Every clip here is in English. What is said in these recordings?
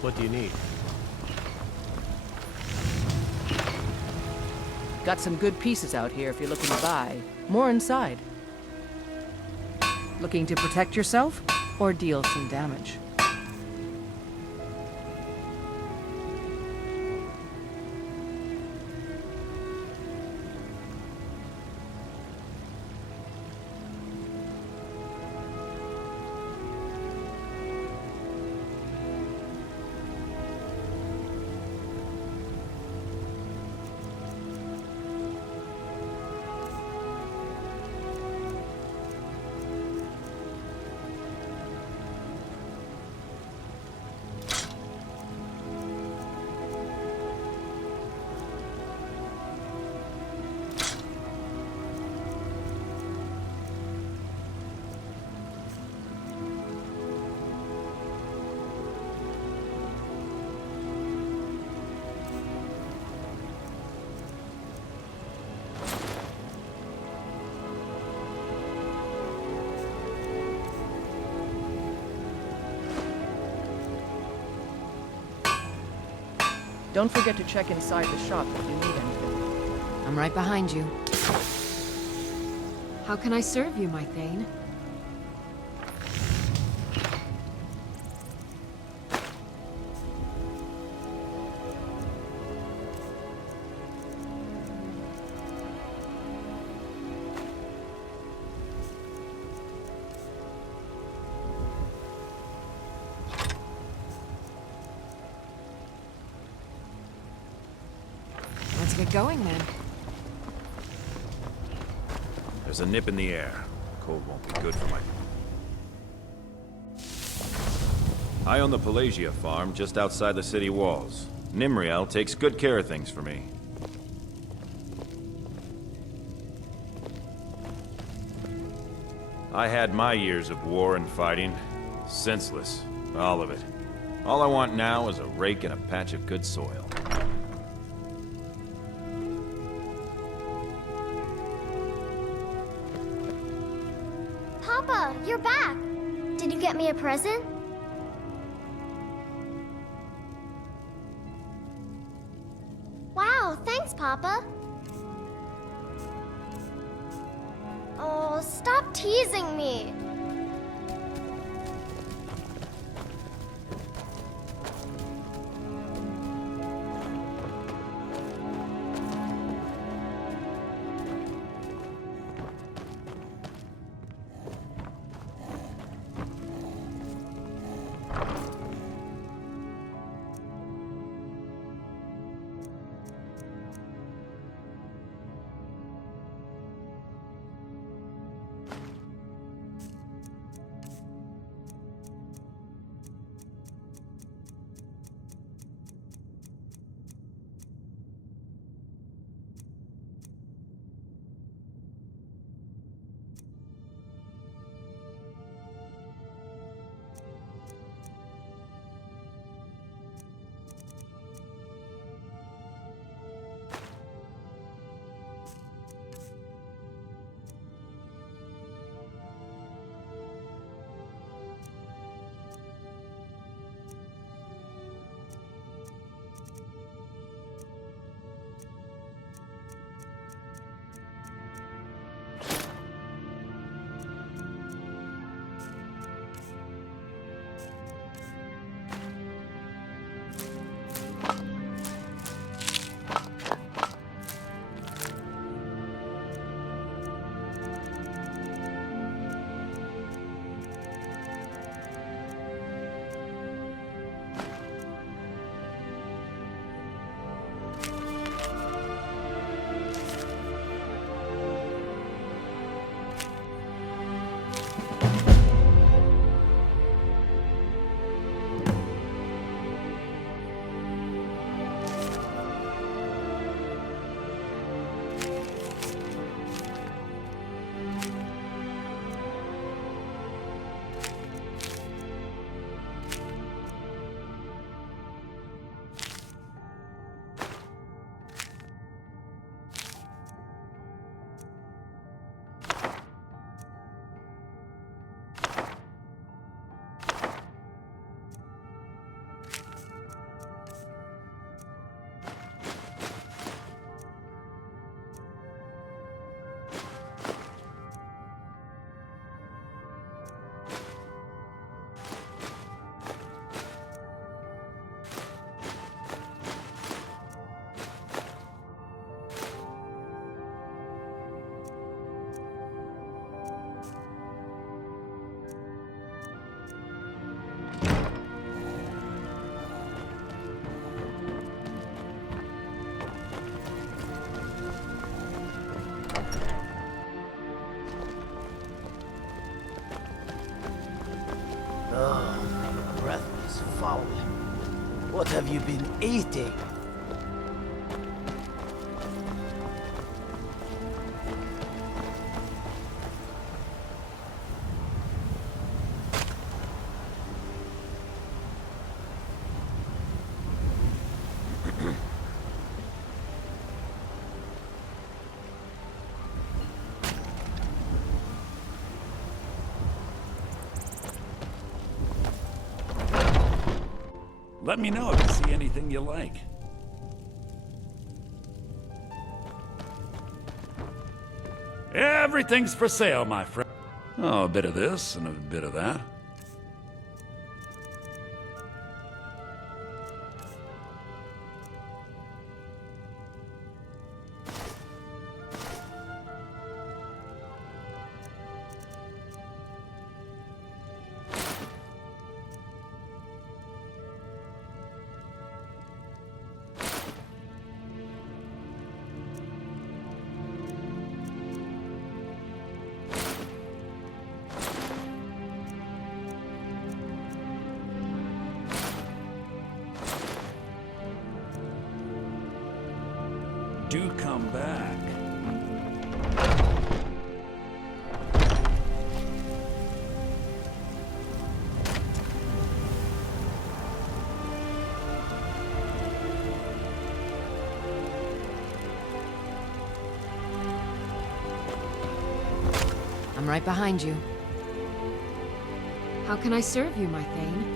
What do you need? Got some good pieces out here if you're looking to buy. More inside. Looking to protect yourself or deal some damage? Don't forget to check inside the shop if you need anything. I'm right behind you. How can I serve you, my Thane? Let's get going then. There's a nip in the air. Cold won't be good for my... I own the Pelagia farm just outside the city walls. Nimriel takes good care of things for me. I had my years of war and fighting. Senseless. All of it. All I want now is a rake and a patch of good soil. Papa, you're back! Did you get me a present? Wow, thanks, Papa. Oh, stop teasing me. Oh, your breath is foul. What have you been eating? Let me know if you see anything you like. Everything's for sale, my friend. Oh, a bit of this and a bit of that. Do come back. I'm right behind you. How can I serve you, my Thane?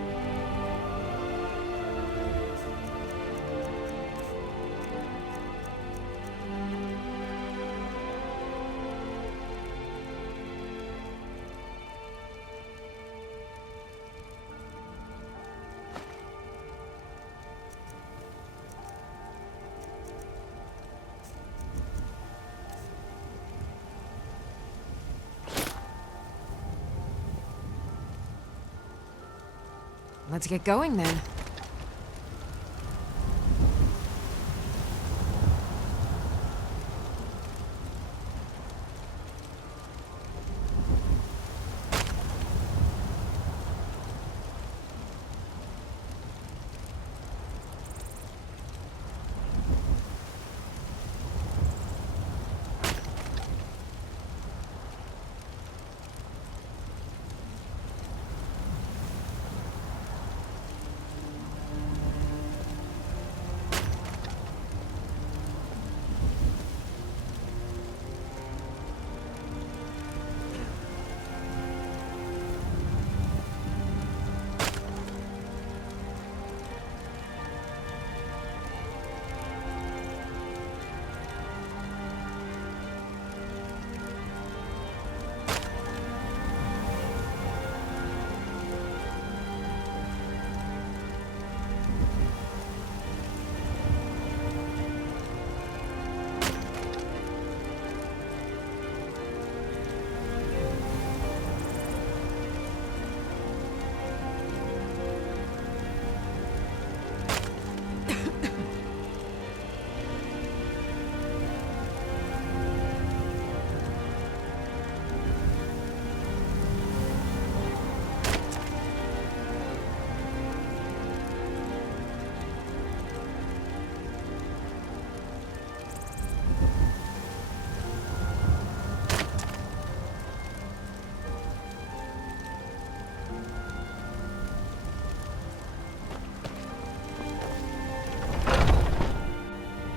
Let's get going then.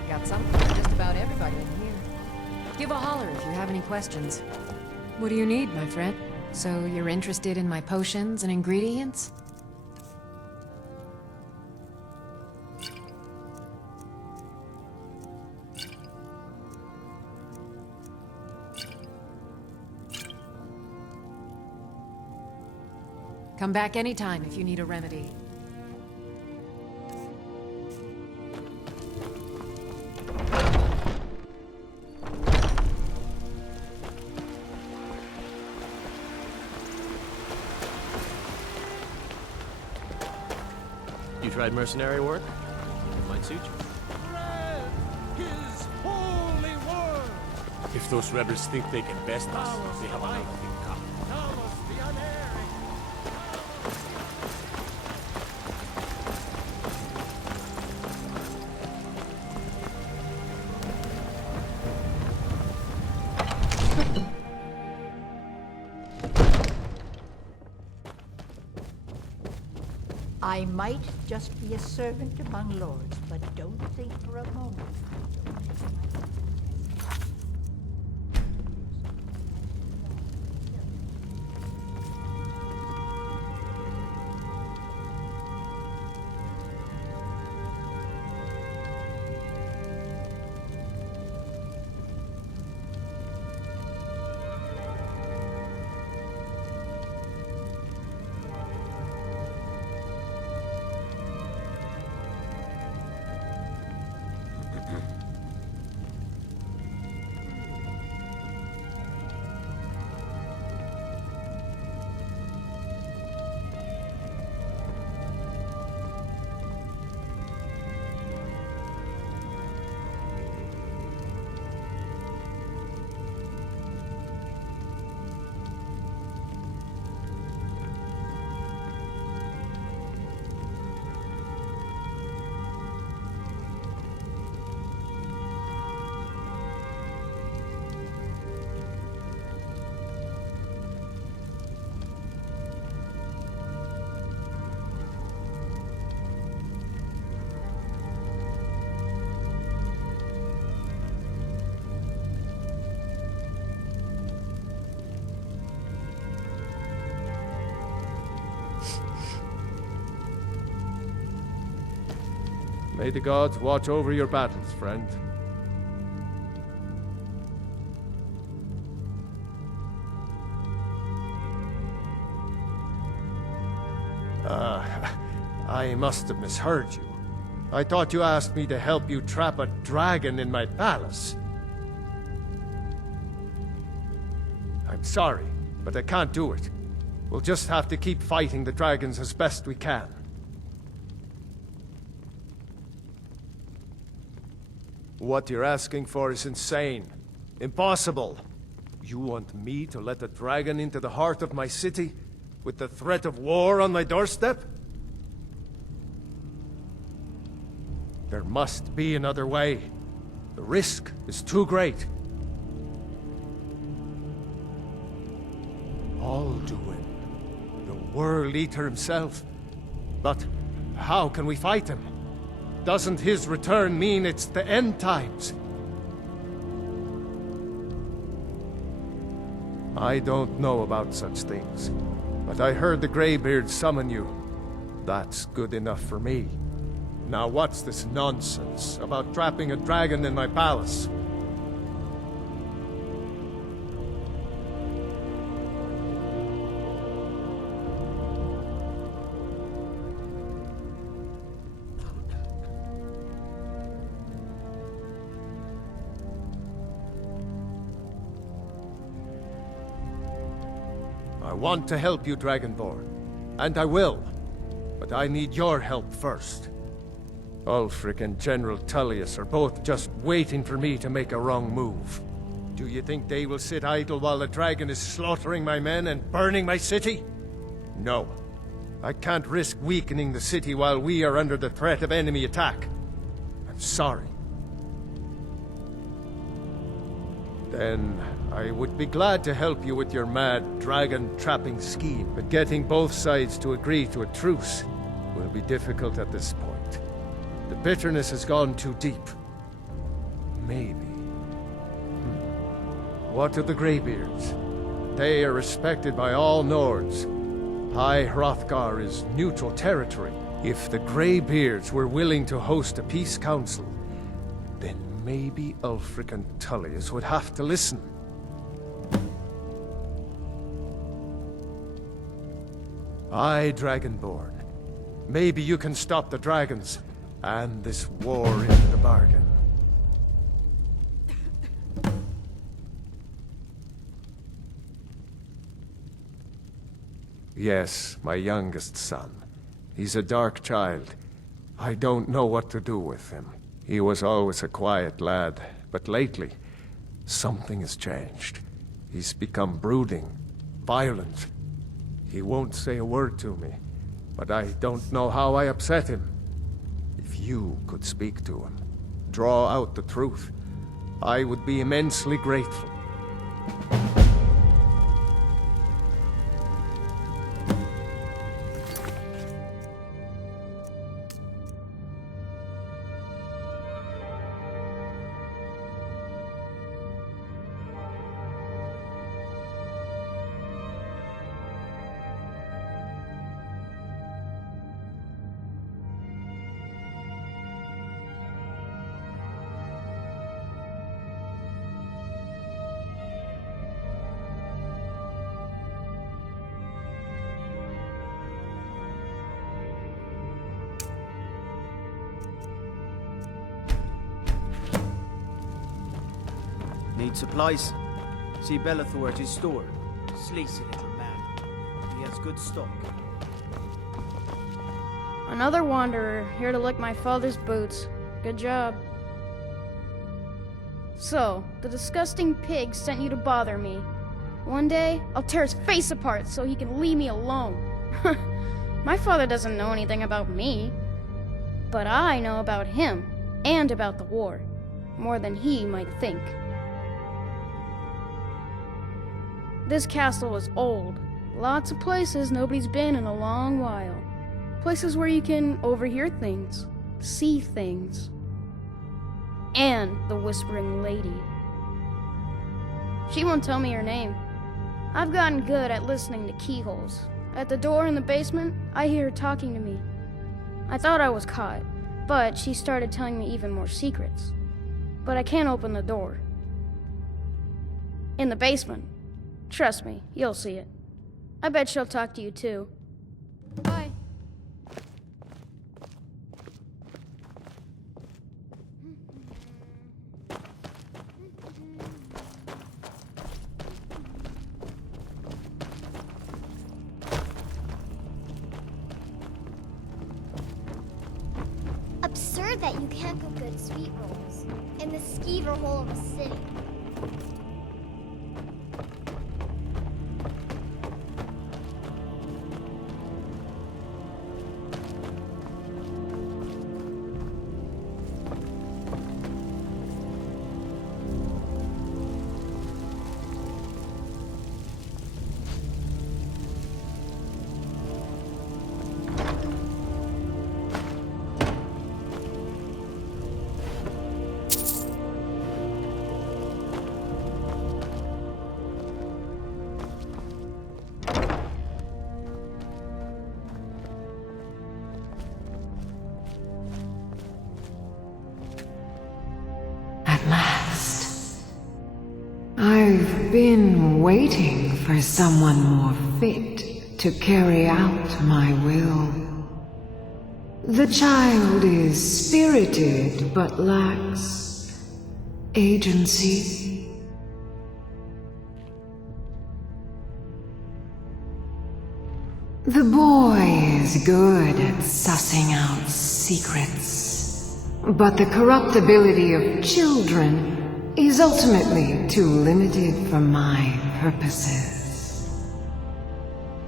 Got something for just about everybody in here. Give a holler if you have any questions. What do you need, my friend? So you're interested in my potions and ingredients? Come back anytime if you need a remedy. You tried mercenary work? It might suit you. His holy word! If those rebels think they can best us, they have another thing coming. Talos the unerring! I might just be a servant among lords, but don't think for a moment. May the gods watch over your battles, friend. I must have misheard you. I thought you asked me to help you trap a dragon in my palace. I'm sorry, but I can't do it. We'll just have to keep fighting the dragons as best we can. What you're asking for is insane. Impossible. You want me to let a dragon into the heart of my city, with the threat of war on my doorstep? There must be another way. The risk is too great. Alduin, the World Eater himself. But how can we fight him? Doesn't his return mean it's the end times? I don't know about such things, but I heard the Greybeard summon you. That's good enough for me. Now what's this nonsense about trapping a dragon in my palace? I want to help you, Dragonborn, and I will. But I need your help first. Ulfric and General Tullius are both just waiting for me to make a wrong move. Do you think they will sit idle while the dragon is slaughtering my men and burning my city? No. I can't risk weakening the city while we are under the threat of enemy attack. I'm sorry. Then I would be glad to help you with your mad dragon-trapping scheme, but getting both sides to agree to a truce will be difficult at this point. The bitterness has gone too deep. Maybe. What of the Greybeards? They are respected by all Nords. High Hrothgar is neutral territory. If the Greybeards were willing to host a peace council, then maybe Ulfric and Tullius would have to listen. Aye, Dragonborn. Maybe you can stop the dragons, and this war into the bargain. Yes, my youngest son. He's a dark child. I don't know what to do with him. He was always a quiet lad, but lately, something has changed. He's become brooding, violent. He won't say a word to me, but I don't know how I upset him. If you could speak to him, draw out the truth, I would be immensely grateful. Need supplies? See Bellathor at his store. Sleazy little man. He has good stock. Another wanderer, here to lick my father's boots. Good job. So, the disgusting pig sent you to bother me. One day, I'll tear his face apart so he can leave me alone. My father doesn't know anything about me. But I know about him, and about the war. More than he might think. This castle is old. Lots of places nobody's been in a long while. Places where you can overhear things, see things. And the Whispering Lady. She won't tell me her name. I've gotten good at listening to keyholes. At the door in the basement, I hear her talking to me. I thought I was caught, but she started telling me even more secrets. But I can't open the door. In the basement. Trust me, you'll see it. I bet she'll talk to you too. Bye. Absurd that you can't cook good sweet rolls in the skeever hole of a city. I've been waiting for someone more fit to carry out my will. The child is spirited but lacks agency. The boy is good at sussing out secrets, but the corruptibility of children is ultimately too limited for my purposes.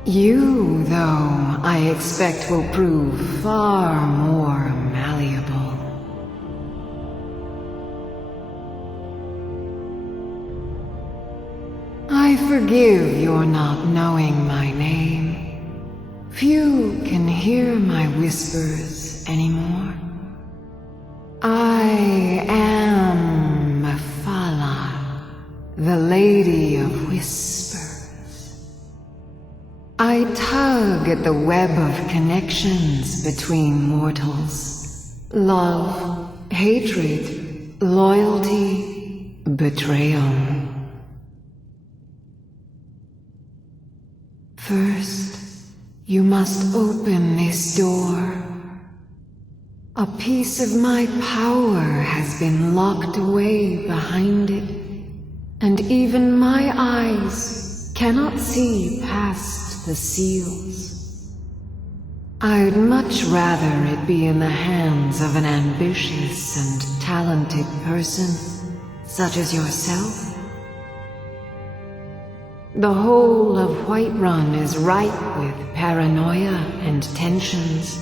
You, though, I expect will prove far more malleable. I forgive your not knowing my name. Few can hear my whispers anymore. I am the Lady of Whispers. I tug at the web of connections between mortals. Love, hatred, loyalty, betrayal. First, you must open this door. A piece of my power has been locked away behind it. And even my eyes cannot see past the seals. I'd much rather it be in the hands of an ambitious and talented person, such as yourself. The whole of Whiterun is ripe with paranoia and tensions.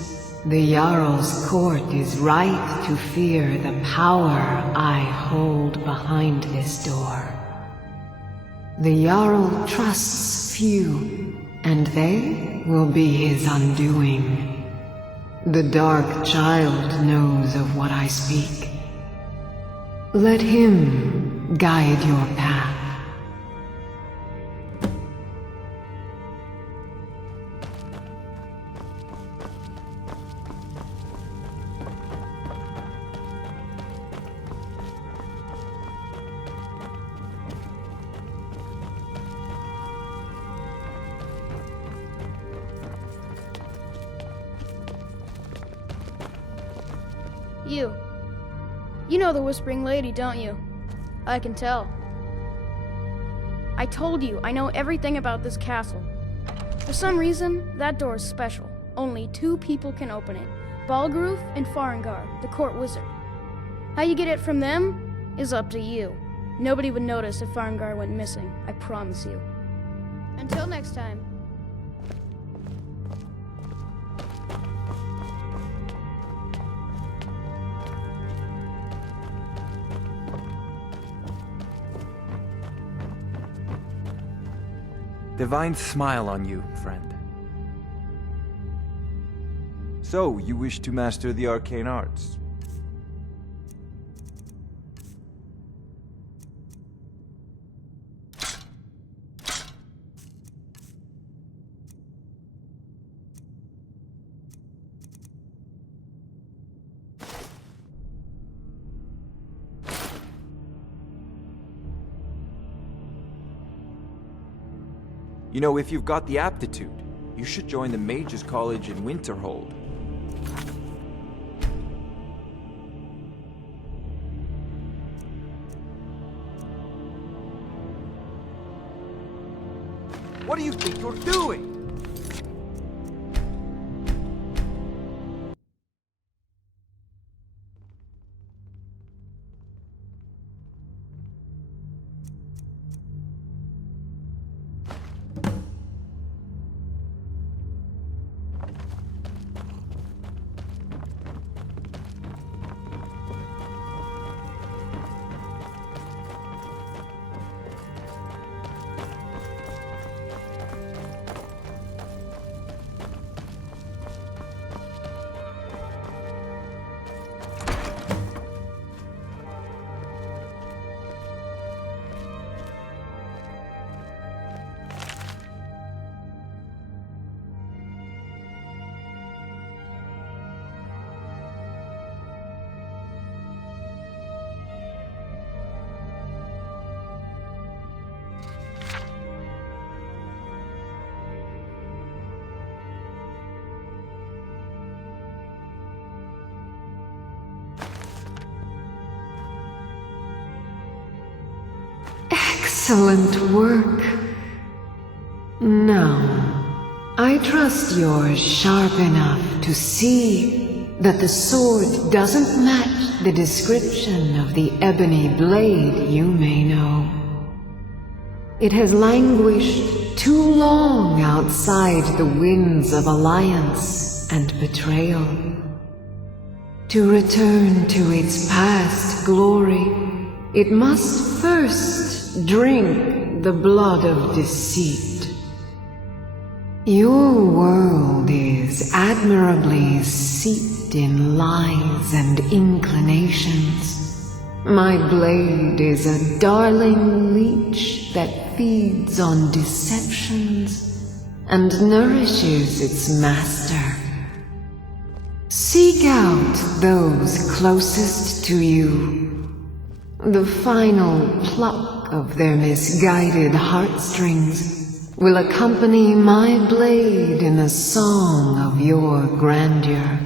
The Jarl's court is right to fear the power I hold behind this door. The Jarl trusts few, and they will be his undoing. The Dark Child knows of what I speak. Let him guide your path. You know the Whispering Lady, don't you? I can tell. I told you, I know everything about this castle. For some reason, that door is special. Only 2 people can open it. Balgruf and Farengar, the court wizard. How you get it from them is up to you. Nobody would notice if Farengar went missing, I promise you. Until next time. Divine smile on you, friend. So, you wish to master the arcane arts? You know, if you've got the aptitude, you should join the Mages College in Winterhold. What do you think you're doing? Excellent work. Now, I trust you're sharp enough to see that the sword doesn't match the description of the ebony blade you may know. It has languished too long outside the winds of alliance and betrayal. To return to its past glory, it must first drink the blood of deceit. Your world is admirably steeped in lies and inclinations. My blade is a darling leech that feeds on deceptions and nourishes its master. Seek out those closest to you. The final pluck of their misguided heartstrings will accompany my blade in the song of your grandeur.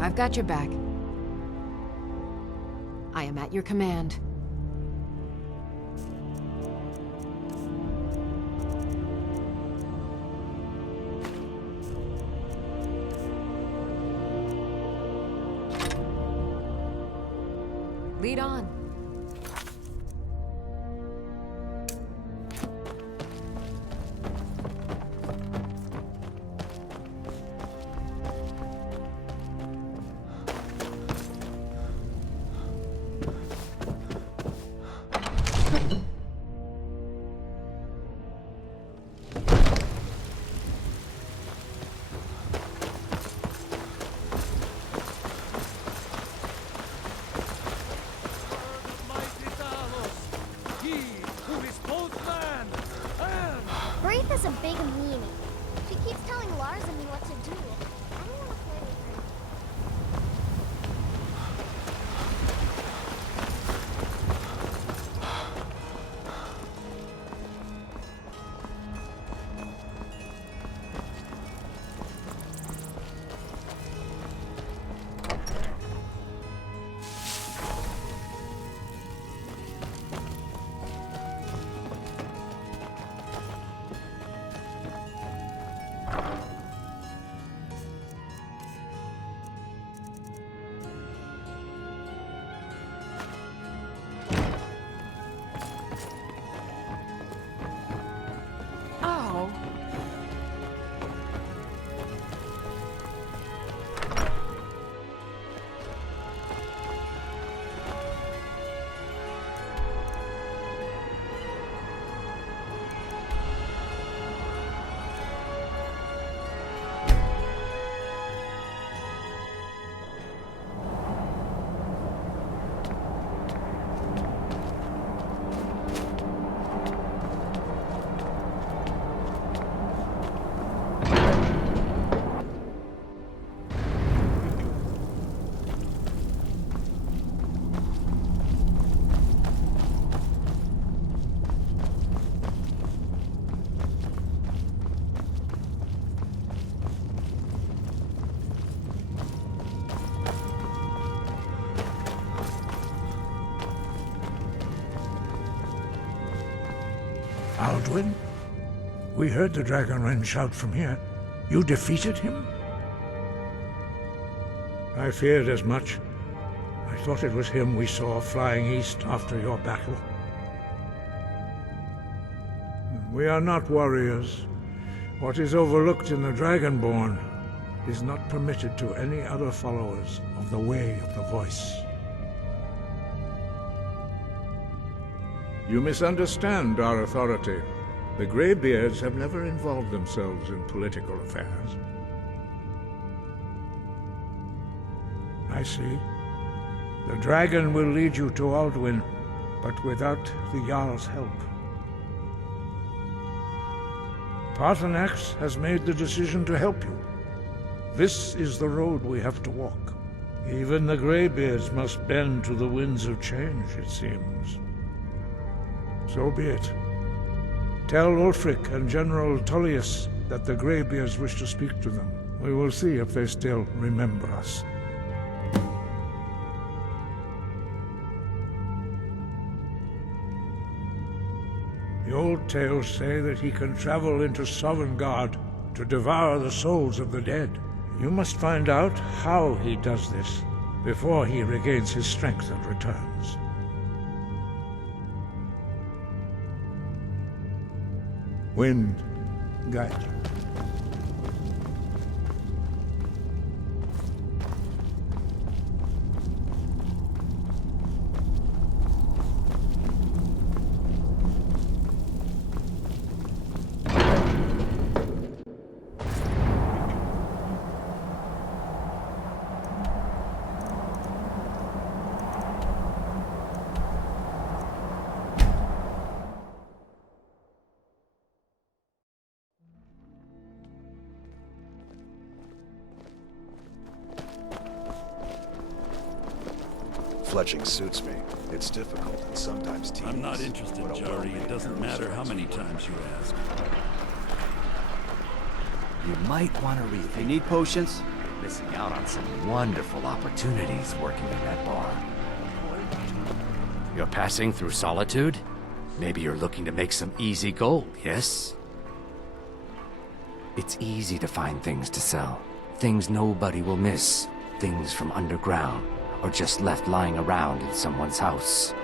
I've got your back. I am at your command. Lead on. Agatha's a big meanie. She keeps telling Lars and me what to do. I don't want to play with her. Oh. Alduin? We heard the Dragonren shout from here. You defeated him? I feared as much. I thought it was him we saw flying east after your battle. We are not warriors. What is overlooked in the Dragonborn is not permitted to any other followers of the Way of the Voice. You misunderstand our authority. The Greybeards have never involved themselves in political affairs. I see. The dragon will lead you to Alduin, but without the Jarl's help. Paarthurnax has made the decision to help you. This is the road we have to walk. Even the Greybeards must bend to the winds of change, it seems. So be it. Tell Ulfric and General Tullius that the Greybeards wish to speak to them. We will see if they still remember us. The old tales say that he can travel into Sovngarde to devour the souls of the dead. You must find out how he does this before he regains his strength and returns. Wind, guide you. Fletching suits me. It's difficult and sometimes tedious. I'm not interested, Jari. It doesn't matter how many times you ask. You might want to rethink. You need potions? You're missing out on some wonderful opportunities working in that bar. You're passing through Solitude? Maybe you're looking to make some easy gold, yes? It's easy to find things to sell. Things nobody will miss. Things from underground, or just left lying around in someone's house.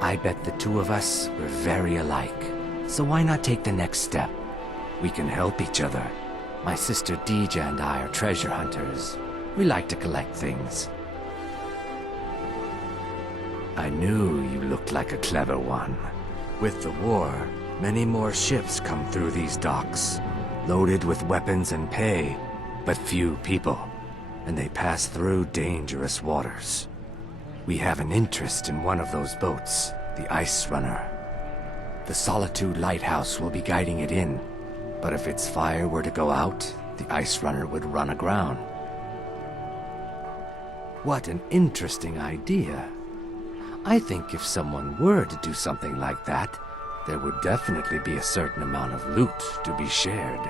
I bet the two of us were very alike. So why not take the next step? We can help each other. My sister Dija and I are treasure hunters. We like to collect things. I knew you looked like a clever one. With the war, many more ships come through these docks, loaded with weapons and pay, but few people. And they pass through dangerous waters. We have an interest in one of those boats, the Ice Runner. The Solitude Lighthouse will be guiding it in. But if its fire were to go out, the ice runner would run aground. What an interesting idea. I think if someone were to do something like that, there would definitely be a certain amount of loot to be shared.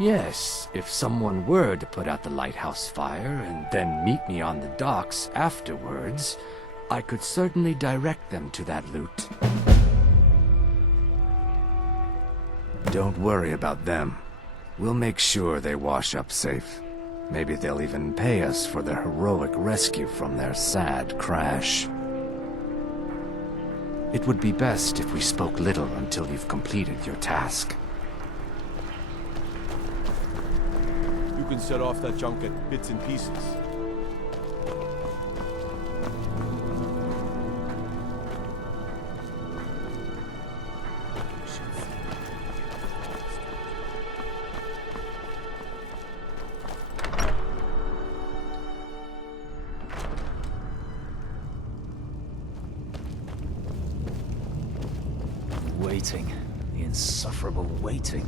Yes, if someone were to put out the lighthouse fire and then meet me on the docks afterwards, I could certainly direct them to that loot. Don't worry about them. We'll make sure they wash up safe. Maybe they'll even pay us for their heroic rescue from their sad crash. It would be best if we spoke little until you've completed your task. You can set off that junk at bits and pieces. Waiting. The insufferable waiting.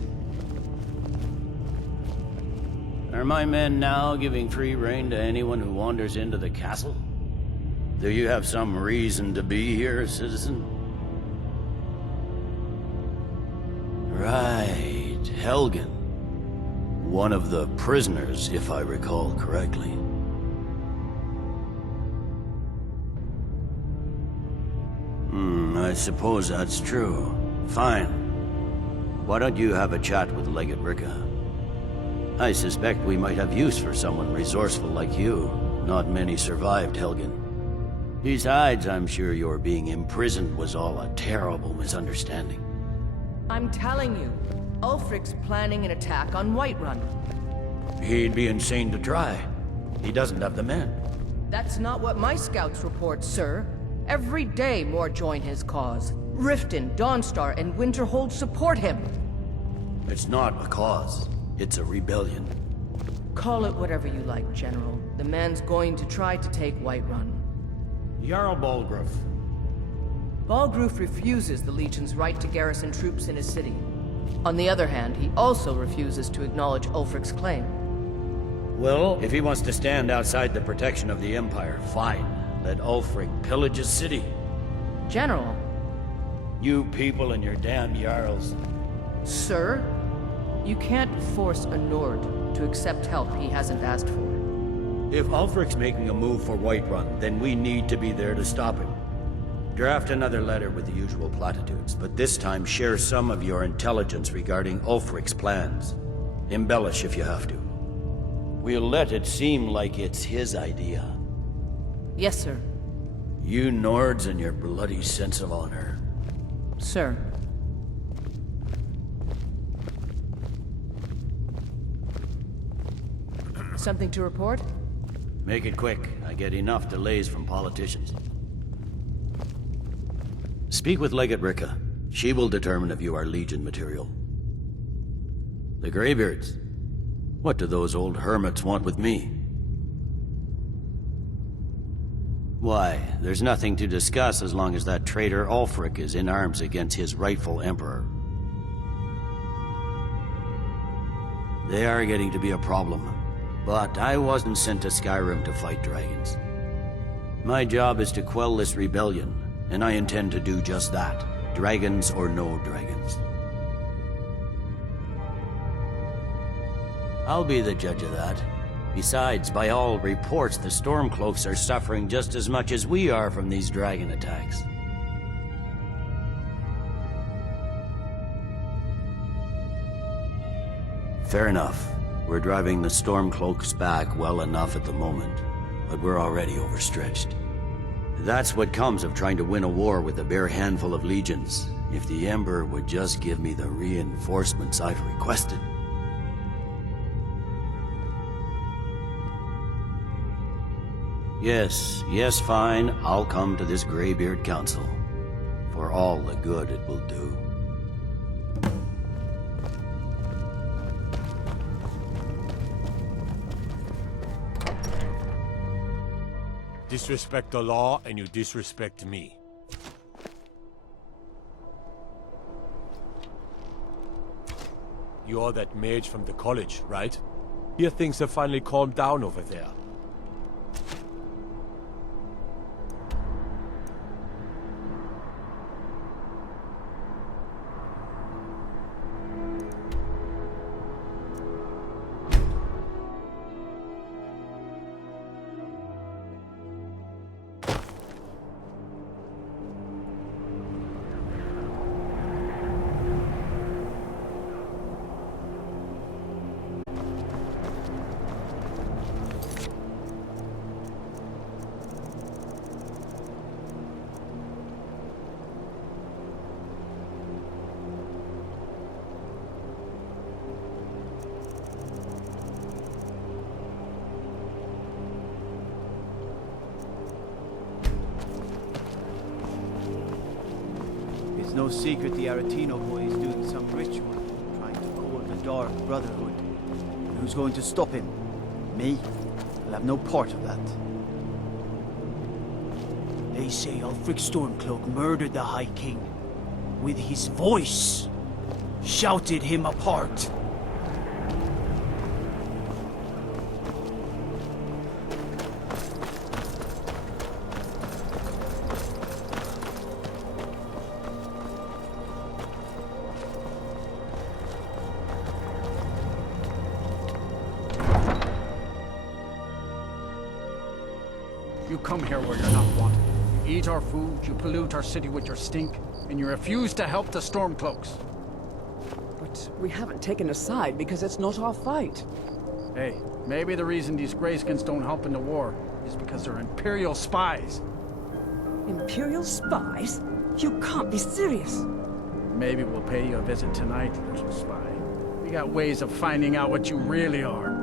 Are my men now giving free rein to anyone who wanders into the castle? Do you have some reason to be here, citizen? Right, Helgen. One of the prisoners, if I recall correctly. I suppose that's true. Fine. Why don't you have a chat with Legate Ricka? I suspect we might have use for someone resourceful like you. Not many survived, Helgen. Besides, I'm sure your being imprisoned was all a terrible misunderstanding. I'm telling you, Ulfric's planning an attack on Whiterun. He'd be insane to try. He doesn't have the men. That's not what my scouts report, sir. Every day more join his cause. Riften, Dawnstar, and Winterhold support him. It's not a cause. It's a rebellion. Call it whatever you like, General. The man's going to try to take Whiterun. Jarl Balgruuf. Balgruuf refuses the Legion's right to garrison troops in his city. On the other hand, he also refuses to acknowledge Ulfric's claim. Well, if he wants to stand outside the protection of the Empire, fine. Let Ulfric pillage his city. General. You people and your damn Jarls. Sir? You can't force a Nord to accept help he hasn't asked for. If Ulfric's making a move for Whiterun, then we need to be there to stop him. Draft another letter with the usual platitudes, but this time share some of your intelligence regarding Ulfric's plans. Embellish if you have to. We'll let it seem like it's his idea. Yes, sir. You Nords and your bloody sense of honor. Sir. Something to report? Make it quick. I get enough delays from politicians. Speak with Legate Ricka. She will determine if you are Legion material. The Greybeards. What do those old hermits want with me? Why, there's nothing to discuss as long as that traitor Ulfric is in arms against his rightful emperor. They are getting to be a problem, but I wasn't sent to Skyrim to fight dragons. My job is to quell this rebellion, and I intend to do just that, dragons or no dragons. I'll be the judge of that. Besides, by all reports, the Stormcloaks are suffering just as much as we are from these dragon attacks. Fair enough. We're driving the Stormcloaks back well enough at the moment, but we're already overstretched. That's what comes of trying to win a war with a bare handful of legions. If the Emperor would just give me the reinforcements I've requested. Yes, fine. I'll come to this Greybeard Council. For all the good it will do. Disrespect the law, and you disrespect me. You're that mage from the college, right? Here things have finally calmed down over there. It's no secret the Aretino boy is doing some ritual, trying to call the Dark Brotherhood. And who's going to stop him? Me? I'll have no part of that. They say Ulfric Stormcloak murdered the High King. With his voice. Shouted him apart. You come here where you're not wanted. You eat our food, you pollute our city with your stink, and you refuse to help the Stormcloaks. But we haven't taken a side because it's not our fight. Hey, maybe the reason these Greyskins don't help in the war is because they're Imperial spies. Imperial spies? You can't be serious. Maybe we'll pay you a visit tonight, little spy. We got ways of finding out what you really are.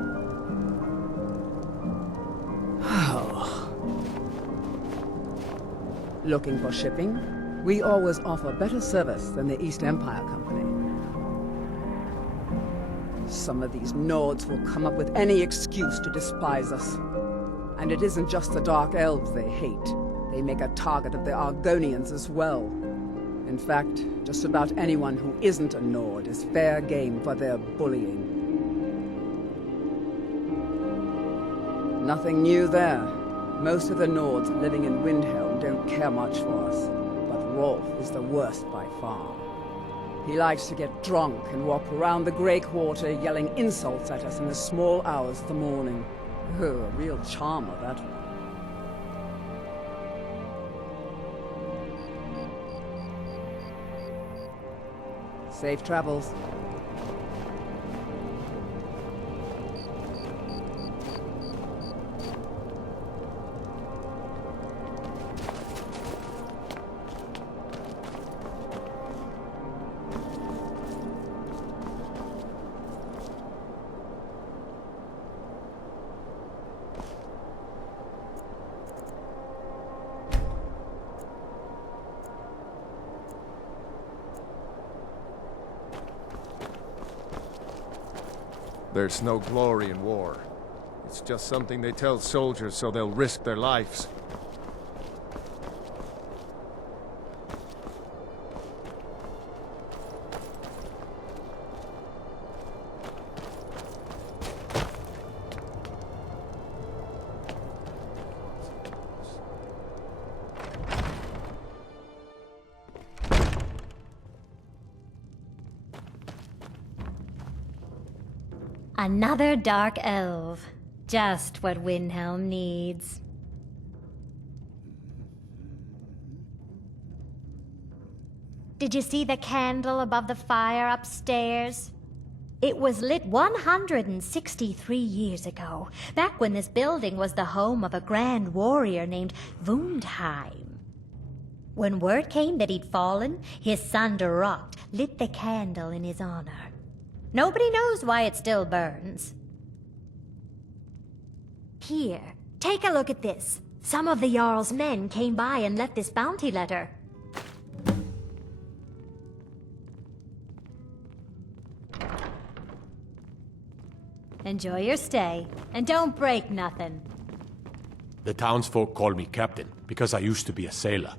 Looking for shipping? We always offer better service than the East Empire Company. Some of these Nords will come up with any excuse to despise us. And it isn't just the Dark Elves they hate. They make a target of the Argonians as well. In fact, just about anyone who isn't a Nord is fair game for their bullying. Nothing new there. Most of the Nords living in Windhelm don't care much for us, but Rolf is the worst by far. He likes to get drunk and walk around the Grey Quarter yelling insults at us in the small hours of the morning. Oh, a real charmer, that one. Safe travels. There's no glory in war. It's just something they tell soldiers so they'll risk their lives. Another dark elf. Just what Windhelm needs. Did you see the candle above the fire upstairs? It was lit 163 years ago, back when this building was the home of a grand warrior named Wundheim. When word came that he'd fallen, his son Durok lit the candle in his honor. Nobody knows why it still burns. Here, take a look at this. Some of the Jarl's men came by and left this bounty letter. Enjoy your stay, and don't break nothing. The townsfolk call me captain, because I used to be a sailor.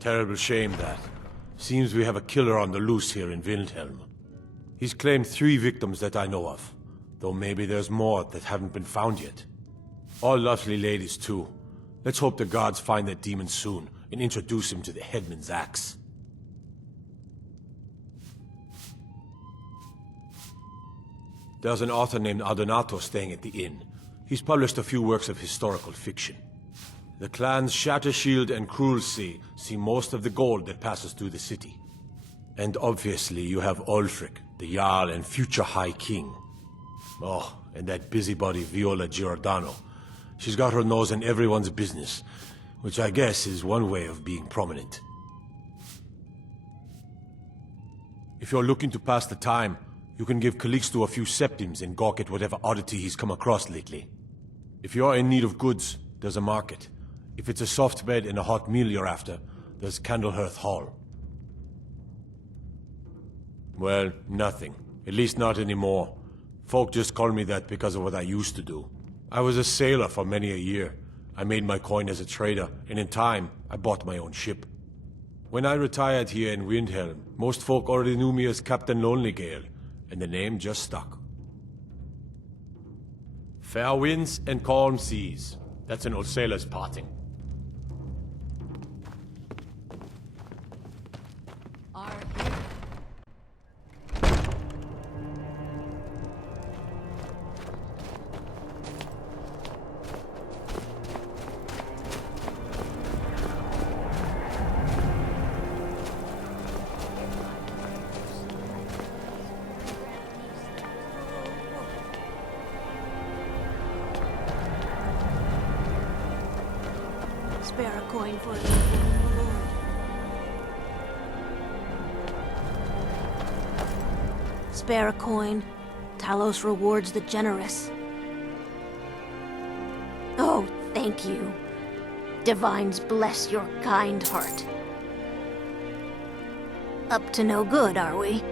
Terrible shame that. Seems we have a killer on the loose here in Windhelm. He's claimed 3 victims that I know of, though maybe there's more that haven't been found yet. All lovely ladies, too. Let's hope the gods find that demon soon and introduce him to the headman's axe. There's an author named Adonato staying at the inn. He's published a few works of historical fiction. The clans Shattershield and Cruelsea see most of the gold that passes through the city. And obviously you have Ulfric, the Jarl and future High King. Oh, and that busybody Viola Giordano. She's got her nose in everyone's business, which I guess is one way of being prominent. If you're looking to pass the time, you can give Calixto a few septims and gawk at whatever oddity he's come across lately. If you're in need of goods, there's a market. If it's a soft bed and a hot meal you're after, there's Candlehearth Hall. Well, nothing. At least not anymore. Folk just call me that because of what I used to do. I was a sailor for many a year. I made my coin as a trader, and in time, I bought my own ship. When I retired here in Windhelm, most folk already knew me as Captain Lonelygale, and the name just stuck. Fair winds and calm seas. That's an old sailor's parting. Spare a coin for the Lord. Spare a coin. Talos rewards the generous. Oh, thank you. Divines bless your kind heart. Up to no good, are we?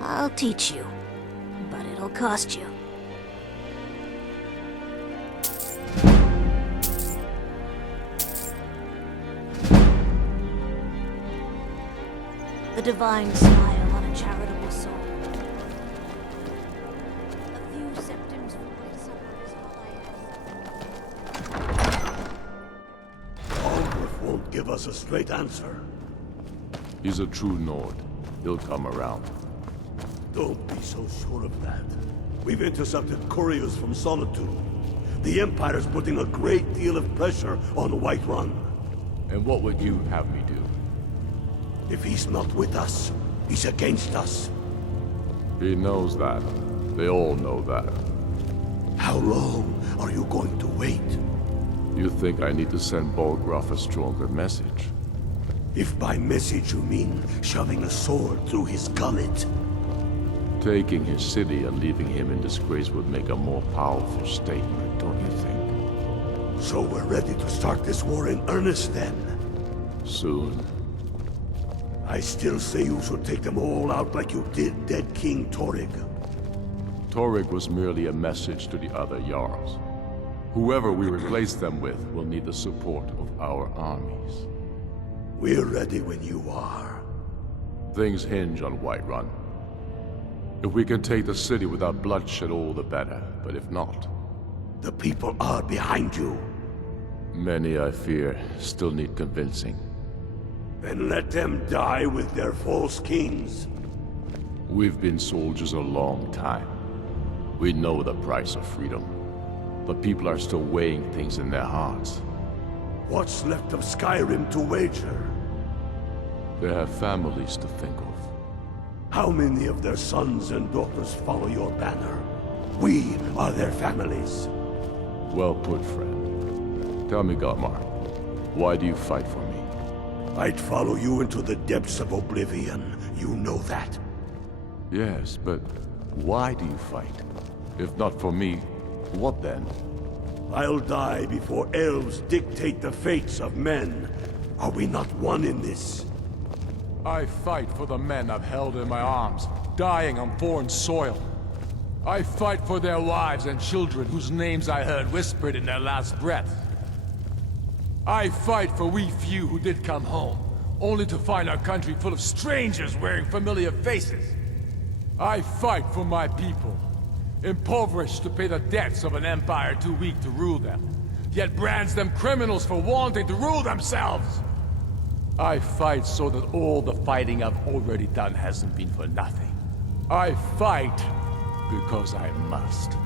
I'll teach you, but it'll cost you. The divine smile on a charitable soul. A few septims for my supper is all I ask. Aldrich won't give us a straight answer. He's a true Nord. He'll come around. Don't be so sure of that. We've intercepted couriers from Solitude. The Empire's putting a great deal of pressure on Whiterun. And what would you have me do? If he's not with us, he's against us. He knows that. They all know that. How long are you going to wait? You think I need to send Bolgraf a stronger message? If by message you mean shoving a sword through his gullet. Taking his city and leaving him in disgrace would make a more powerful statement, don't you think? So we're ready to start this war in earnest then? Soon. I still say you should take them all out like you did dead King Torrig. Torrig was merely a message to the other Jarls. Whoever we replace them with will need the support of our armies. We're ready when you are. Things hinge on Whiterun. If we can take the city without bloodshed, all the better. But if not... The people are behind you. Many, I fear, still need convincing. Then let them die with their false kings. We've been soldiers a long time. We know the price of freedom. But people are still weighing things in their hearts. What's left of Skyrim to wager? They have families to think of. How many of their sons and daughters follow your banner? We are their families. Well put, friend. Tell me, Galmar, why do you fight for me? I'd follow you into the depths of oblivion. You know that. Yes, but why do you fight? If not for me, what then? I'll die before elves dictate the fates of men. Are we not one in this? I fight for the men I've held in my arms, dying on foreign soil. I fight for their wives and children whose names I heard whispered in their last breath. I fight for we few who did come home, only to find our country full of strangers wearing familiar faces. I fight for my people, impoverished to pay the debts of an empire too weak to rule them, yet brands them criminals for wanting to rule themselves. I fight so that all the fighting I've already done hasn't been for nothing. I fight because I must.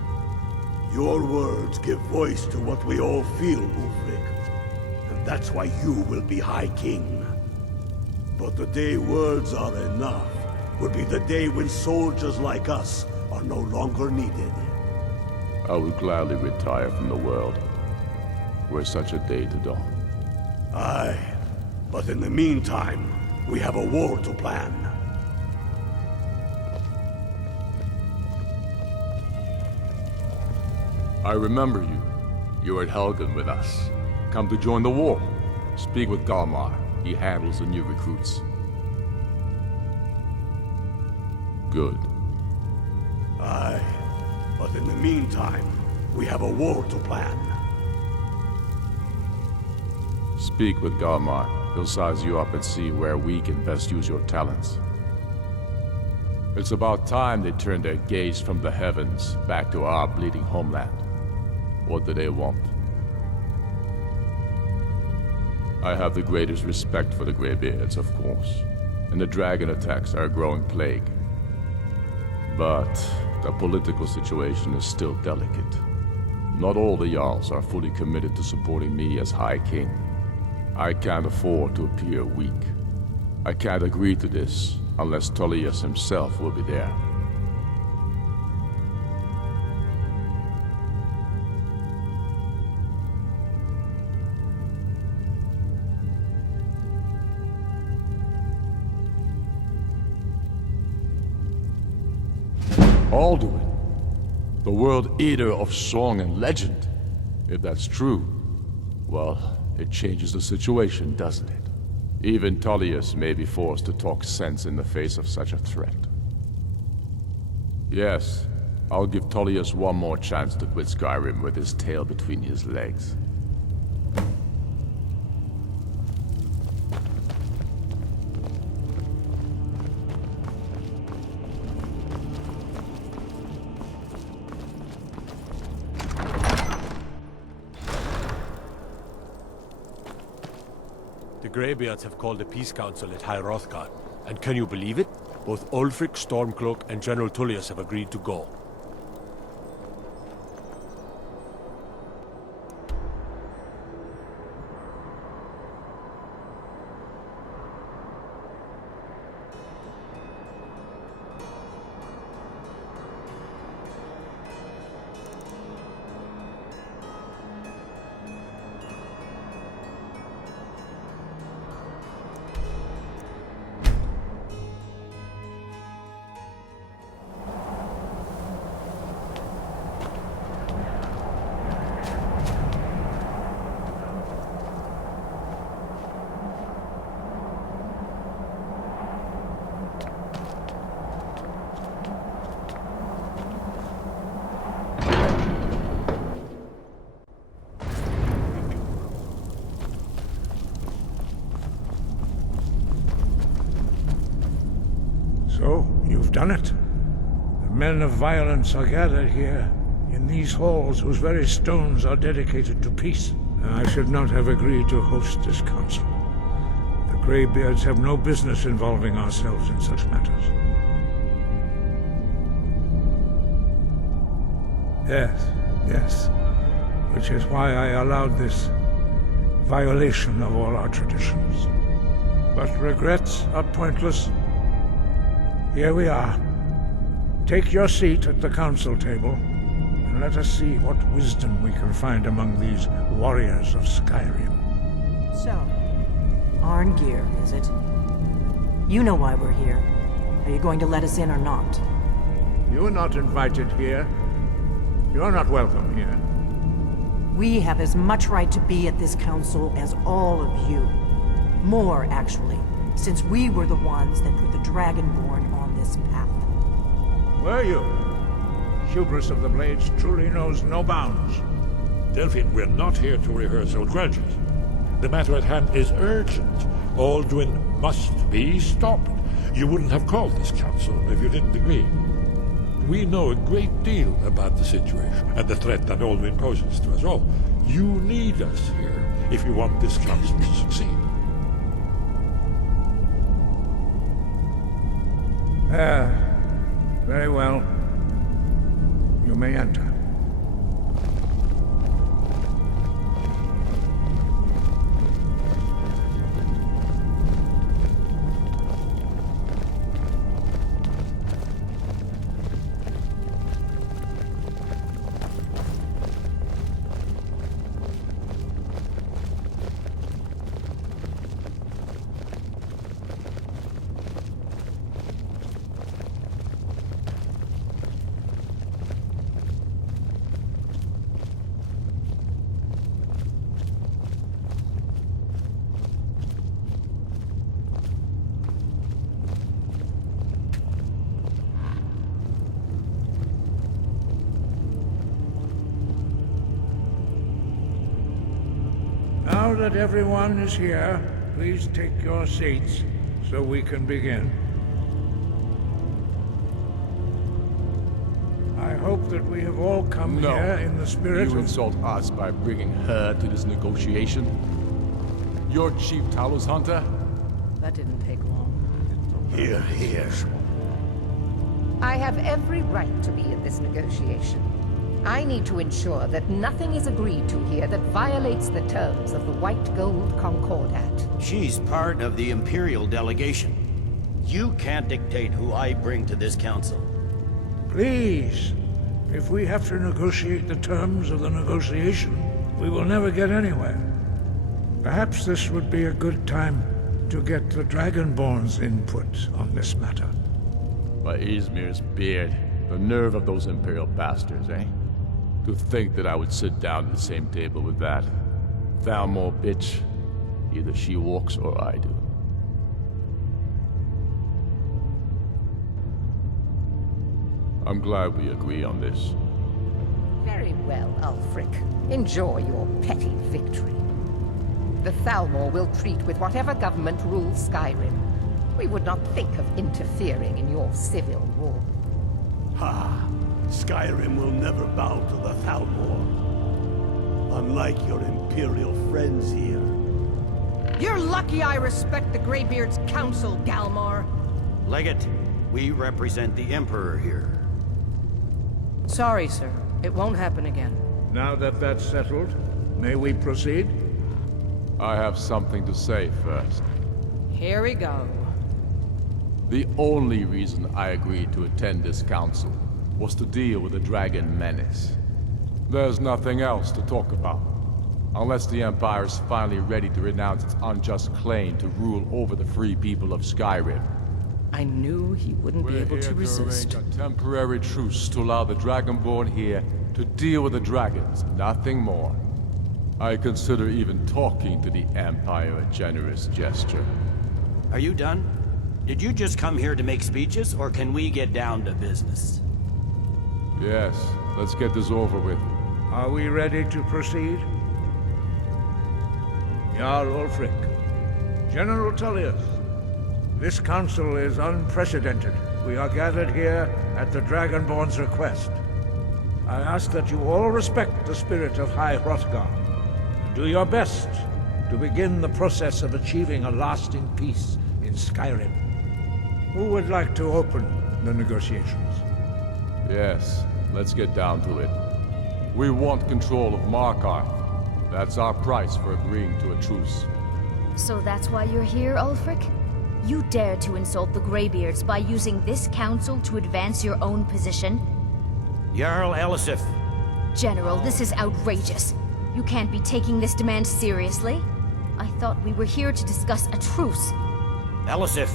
Your words give voice to what we all feel, Ulfric. And that's why you will be High King. But the day words are enough will be the day when soldiers like us are no longer needed. I would gladly retire from the world, were such a day to dawn. Aye, but in the meantime, we have a war to plan. I remember you. You were at Helgen with us. Come to join the war. Speak with Galmar. He handles the new recruits. Good. Aye, but in the meantime, we have a war to plan. Speak with Galmar. He'll size you up and see where we can best use your talents. It's about time they turned their gaze from the heavens back to our bleeding homeland. What do they want? I have the greatest respect for the Greybeards, of course, and the dragon attacks are a growing plague. But the political situation is still delicate. Not all the Jarls are fully committed to supporting me as High King. I can't afford to appear weak. I can't agree to this unless Tullius himself will be there. Alduin, the World Eater of song and legend. If that's true, well, it changes the situation, doesn't it? Even Tullius may be forced to talk sense in the face of such a threat. Yes, I'll give Tullius one more chance to quit Skyrim with his tail between his legs. The Greybeards have called a peace council at High Hrothgar, and can you believe it? Both Ulfric, Stormcloak, and General Tullius have agreed to go. So, you've done it. The men of violence are gathered here, in these halls whose very stones are dedicated to peace. I should not have agreed to host this council. The Greybeards have no business involving ourselves in such matters. Yes. Which is why I allowed this violation of all our traditions. But regrets are pointless. Here we are. Take your seat at the council table, and let us see what wisdom we can find among these warriors of Skyrim. So, Arngeir, is it? You know why we're here. Are you going to let us in or not? You are not invited here. You are not welcome here. We have as much right to be at this council as all of you. More, actually, since we were the ones that put the Dragonborn on this path. Were you? Hubris of the Blades truly knows no bounds. Delphine, we're not here to rehearse old grudges. The matter at hand is urgent. Alduin must be stopped. You wouldn't have called this council if you didn't agree. We know a great deal about the situation and the threat that Alduin poses to us all. You need us here if you want this council to succeed. Very well. You may enter. Now that everyone is here, please take your seats so we can begin. I hope that we have all come here in the spirit You of... insult us by bringing her to this negotiation? You're Chief Talos Hunter? That didn't take long. Here, here. I have every right to be in this negotiation. I need to ensure that nothing is agreed to here that violates the terms of the White Gold Concordat. She's part of the Imperial delegation. You can't dictate who I bring to this council. Please, if we have to negotiate the terms of the negotiation, we will never get anywhere. Perhaps this would be a good time to get the Dragonborn's input on this matter. By Izmir's beard, the nerve of those Imperial bastards, eh? To think that I would sit down at the same table with that Thalmor bitch. Either she walks or I do. I'm glad we agree on this. Very well, Ulfric. Enjoy your petty victory. The Thalmor will treat with whatever government rules Skyrim. We would not think of interfering in your civil war. Ha! Skyrim will never bow to the Thalmor. Unlike your Imperial friends here. You're lucky I respect the Greybeard's counsel, Galmar. Legate, we represent the Emperor here. Sorry, sir. It won't happen again. Now that that's settled, may we proceed? I have something to say first. Here we go. The only reason I agreed to attend this council was to deal with the Dragon Menace. There's nothing else to talk about. Unless the Empire is finally ready to renounce its unjust claim to rule over the free people of Skyrim. I knew he wouldn't be able to resist. Arrange a temporary truce to allow the Dragonborn here to deal with the dragons, nothing more. I consider even talking to the Empire a generous gesture. Are you done? Did you just come here to make speeches, or can we get down to business? Yes, let's get this over with. Are we ready to proceed? Jarl Ulfric, General Tullius, this council is unprecedented. We are gathered here at the Dragonborn's request. I ask that you all respect the spirit of High Hrothgar, and do your best to begin the process of achieving a lasting peace in Skyrim. Who would like to open the negotiations? Yes, let's get down to it. We want control of Markarth. That's our price for agreeing to a truce. So that's why you're here, Ulfric? You dare to insult the Greybeards by using this council to advance your own position? Jarl Elisif. General, this is outrageous. You can't be taking this demand seriously. I thought we were here to discuss a truce. Elisif,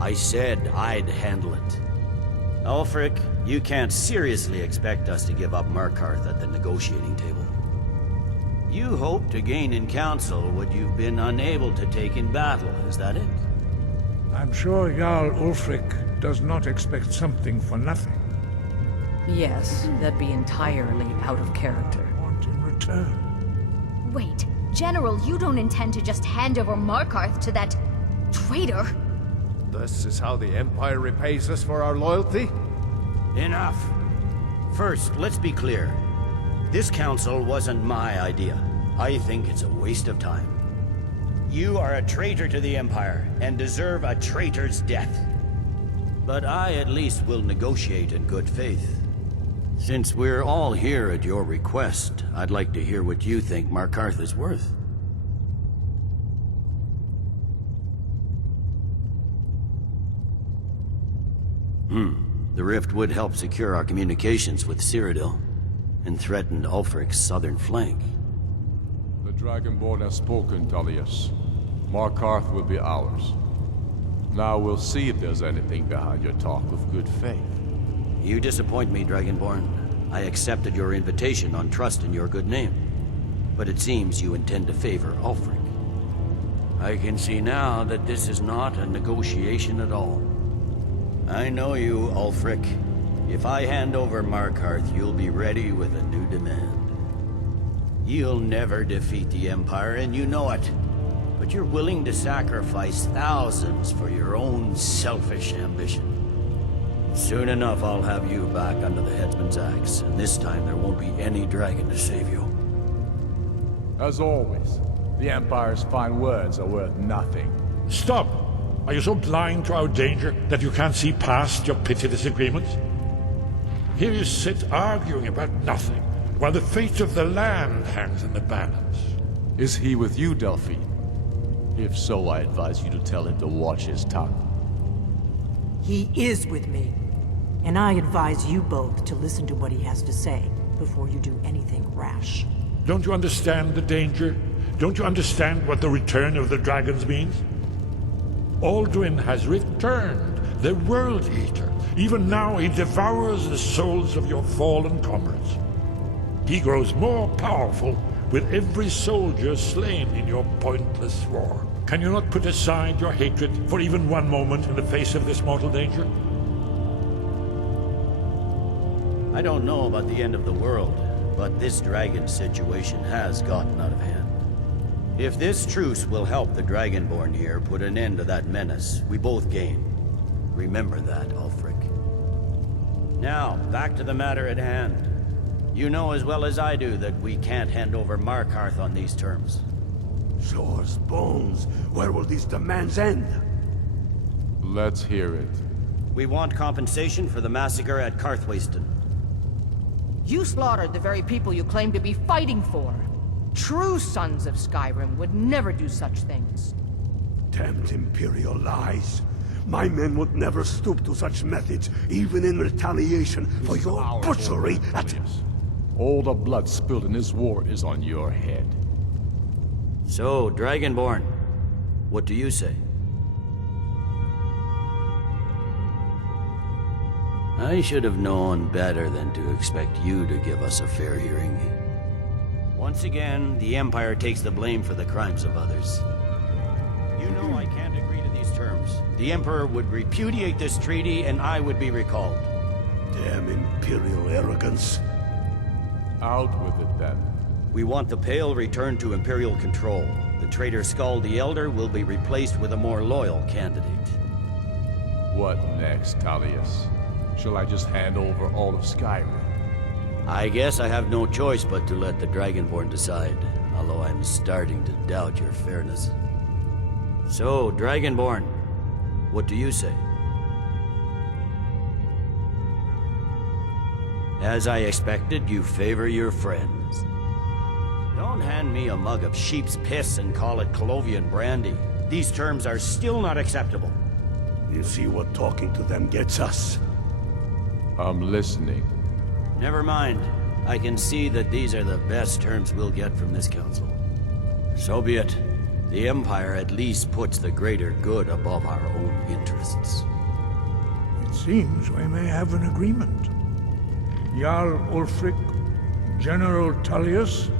I said I'd handle it. Ulfric, you can't seriously expect us to give up Markarth at the negotiating table. You hope to gain in council what you've been unable to take in battle, is that it? I'm sure Jarl Ulfric does not expect something for nothing. Yes, that'd be entirely out of character. Want in return? Wait, General, you don't intend to just hand over Markarth to that traitor? This is how the Empire repays us for our loyalty? Enough. First, let's be clear. This council wasn't my idea. I think it's a waste of time. You are a traitor to the Empire, and deserve a traitor's death. But I at least will negotiate in good faith. Since we're all here at your request, I'd like to hear what you think Markarth is worth. The rift would help secure our communications with Cyrodiil, and threatened Ulfric's southern flank. The Dragonborn has spoken, Tullius. Markarth will be ours. Now we'll see if there's anything behind your talk of good faith. You disappoint me, Dragonborn. I accepted your invitation on trust in your good name. But it seems you intend to favor Ulfric. I can see now that this is not a negotiation at all. I know you, Ulfric. If I hand over Markarth, you'll be ready with a new demand. You'll never defeat the Empire, and you know it. But you're willing to sacrifice thousands for your own selfish ambition. Soon enough, I'll have you back under the headsman's axe, and this time there won't be any dragon to save you. As always, the Empire's fine words are worth nothing. Stop! Are you so blind to our danger that you can't see past your petty disagreements? Here you sit arguing about nothing, while the fate of the land hangs in the balance. Is he with you, Delphine? If so, I advise you to tell him to watch his tongue. He is with me. And I advise you both to listen to what he has to say before you do anything rash. Don't you understand the danger? Don't you understand what the return of the dragons means? Alduin has returned, the World Eater. Even now he devours the souls of your fallen comrades. He grows more powerful with every soldier slain in your pointless war. Can you not put aside your hatred for even one moment in the face of this mortal danger? I don't know about the end of the world, but this dragon situation has gotten out of hand. If this truce will help the Dragonborn here put an end to that menace, we both gain. Remember that, Ulfric. Now, back to the matter at hand. You know as well as I do that we can't hand over Markarth on these terms. Shores, bones, where will these demands end? Let's hear it. We want compensation for the massacre at Karthwasten. You slaughtered the very people you claim to be fighting for. True sons of Skyrim would never do such things. Damned Imperial lies. My men would never stoop to such methods, even in retaliation for your butchery at... All the blood spilled in this war is on your head. So, Dragonborn, what do you say? I should have known better than to expect you to give us a fair hearing. Once again, the Empire takes the blame for the crimes of others. You know I can't agree to these terms. The Emperor would repudiate this treaty, and I would be recalled. Damn Imperial arrogance. Out with it, then. We want the Pale returned to Imperial control. The traitor Skull the Elder will be replaced with a more loyal candidate. What next, Tullius? Shall I just hand over all of Skyrim? I guess I have no choice but to let the Dragonborn decide, although I'm starting to doubt your fairness. So, Dragonborn, what do you say? As I expected, you favor your friends. Don't hand me a mug of sheep's piss and call it Colovian brandy. These terms are still not acceptable. You see what talking to them gets us? I'm listening. Never mind. I can see that these are the best terms we'll get from this council. So be it. The Empire at least puts the greater good above our own interests. It seems we may have an agreement. Jarl Ulfric, General Tullius,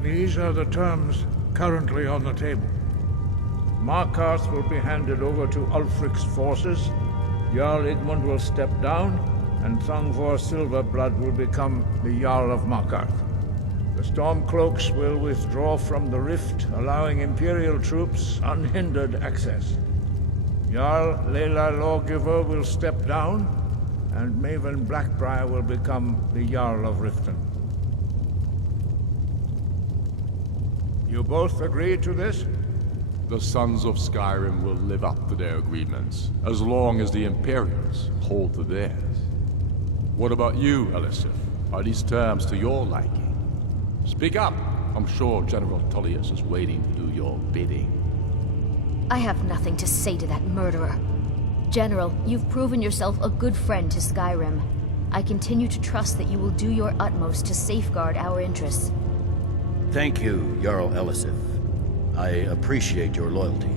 these are the terms currently on the table. Markarth will be handed over to Ulfric's forces, Jarl Igmund will step down, and Thongvor Silverblood will become the Jarl of Markarth. The Stormcloaks will withdraw from the rift, allowing Imperial troops unhindered access. Jarl Layla Lawgiver will step down, and Maven Blackbriar will become the Jarl of Riften. You both agree to this? The Sons of Skyrim will live up to their agreements, as long as the Imperials hold to theirs. What about you, Elisif? Are these terms to your liking? Speak up! I'm sure General Tullius is waiting to do your bidding. I have nothing to say to that murderer. General, you've proven yourself a good friend to Skyrim. I continue to trust that you will do your utmost to safeguard our interests. Thank you, Jarl Elisif. I appreciate your loyalty.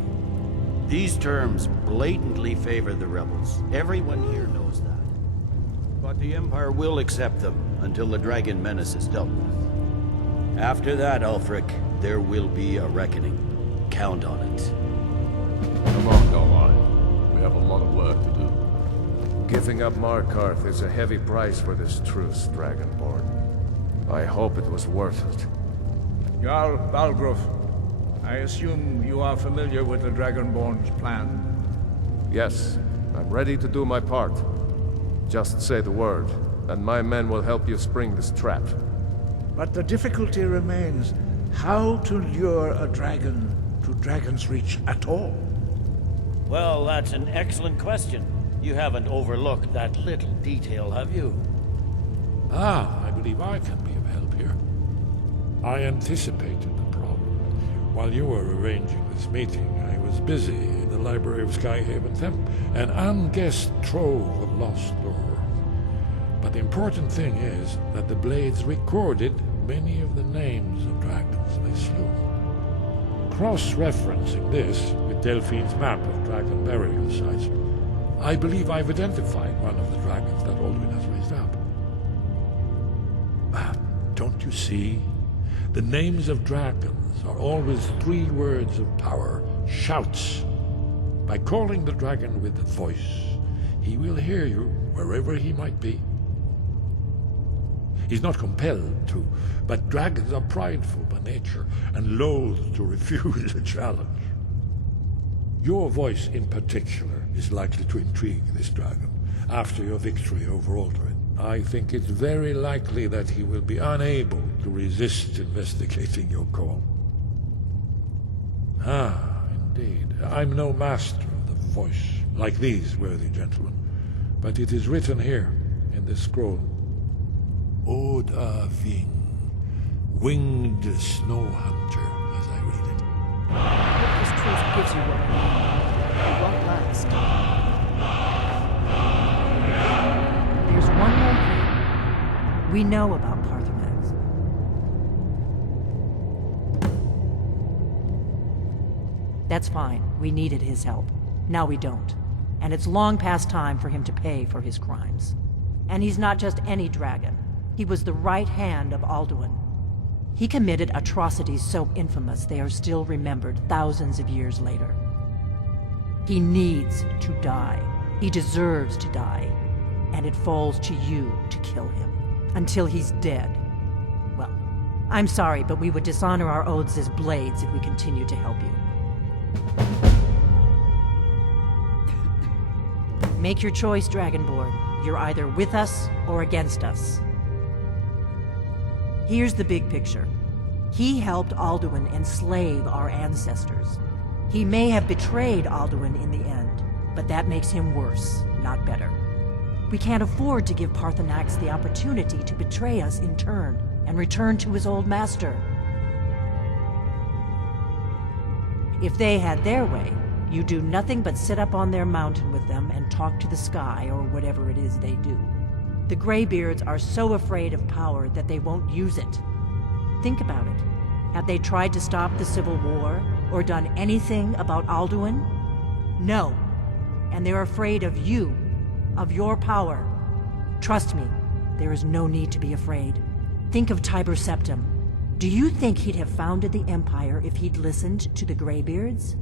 These terms blatantly favor the rebels. Everyone here knows that. But the Empire will accept them until the Dragon Menace is dealt with. After that, Ulfric, there will be a reckoning. Count on it. Come on, Galmai. We have a lot of work to do. Giving up Markarth is a heavy price for this truce, Dragonborn. I hope it was worth it. Jarl Balgruuf, I assume you are familiar with the Dragonborn's plan? Yes, I'm ready to do my part. Just say the word, and my men will help you spring this trap. But the difficulty remains how to lure a dragon to Dragon's Reach at all. Well, that's an excellent question. You haven't overlooked that little detail, have you? I believe I can be of help here. I anticipated the problem. While you were arranging this meeting, I was busy in the library of Skyhaven Temp, an unguessed trove of lost lore. But the important thing is that the Blades recorded many of the names of dragons they slew. Cross-referencing this with Delphine's map of dragon burial sites, I believe I've identified one of the dragons that Alduin has raised up. Don't you see? The names of dragons are always 3 words of power, shouts. By calling the dragon with the voice, he will hear you wherever he might be. He's not compelled to, but dragons are prideful by nature and loath to refuse a challenge. Your voice in particular is likely to intrigue this dragon after your victory over Alduin. I think it's very likely that he will be unable to resist investigating your call. Indeed. I'm no master of the voice, like these worthy gentlemen, but it is written here in this scroll. Oda Ving, winged snow hunter, as I read it. If this truth gives you what you need, it won't last. There's one more thing. We know about Paarthurnax. That's fine. We needed his help. Now we don't. And it's long past time for him to pay for his crimes. And he's not just any dragon. He was the right hand of Alduin. He committed atrocities so infamous they are still remembered thousands of years later. He needs to die. He deserves to die. And it falls to you to kill him. Until he's dead. Well, I'm sorry, but we would dishonor our oaths as blades if we continue to help you. Make your choice, Dragonborn. You're either with us or against us. Here's the big picture. He helped Alduin enslave our ancestors. He may have betrayed Alduin in the end, but that makes him worse, not better. We can't afford to give Paarthurnax the opportunity to betray us in turn and return to his old master. If they had their way, you do nothing but sit up on their mountain with them and talk to the sky or whatever it is they do. The Greybeards are so afraid of power that they won't use it. Think about it. Have they tried to stop the Civil War or done anything about Alduin? No. And they're afraid of you, of your power. Trust me, there is no need to be afraid. Think of Tiber Septim. Do you think he'd have founded the Empire if he'd listened to the Greybeards?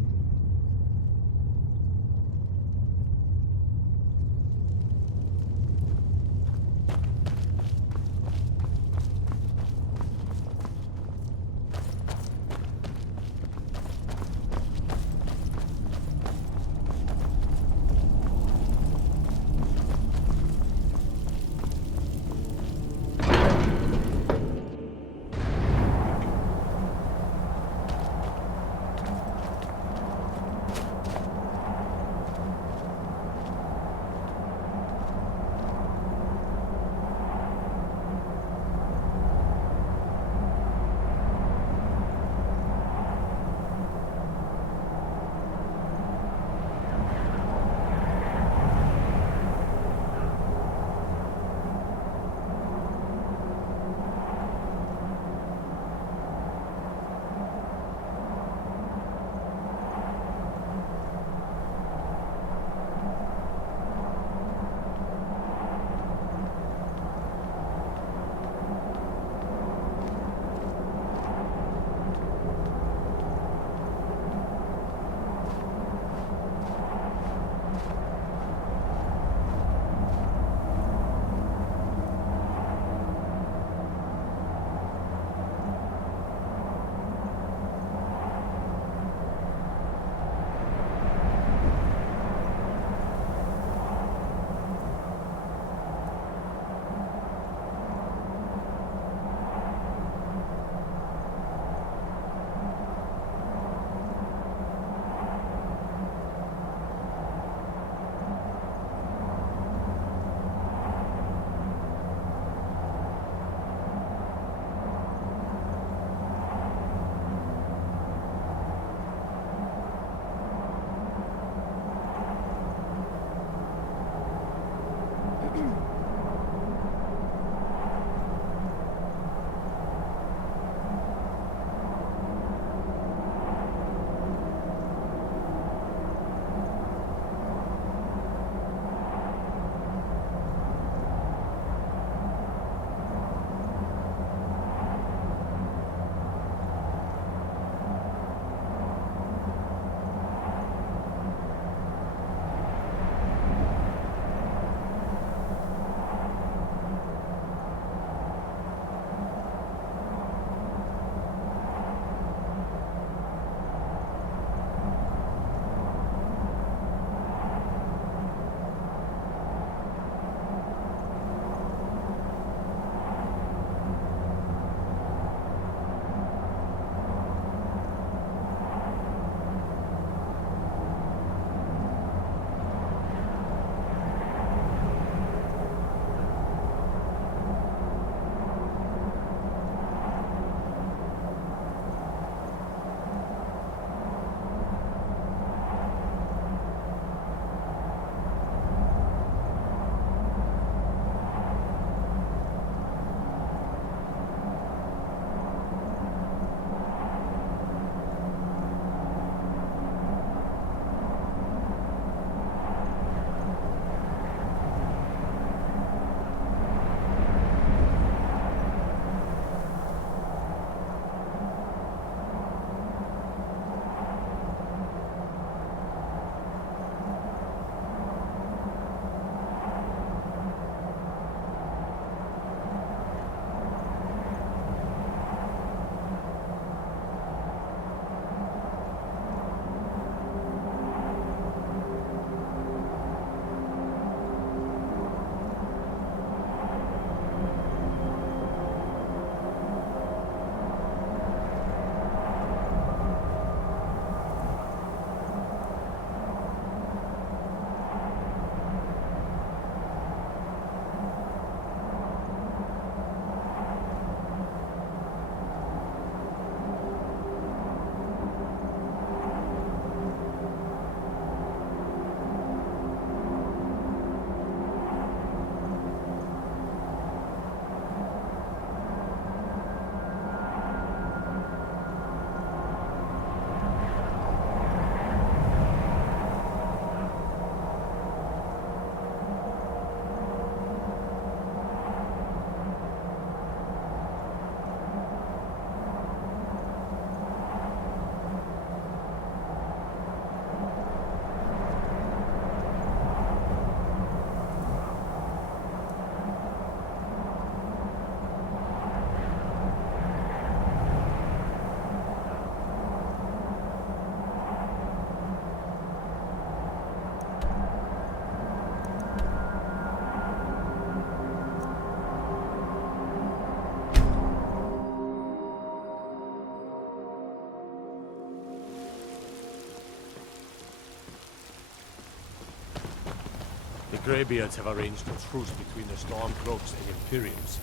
Greybeards have arranged a truce between the Stormcloaks and Imperiums.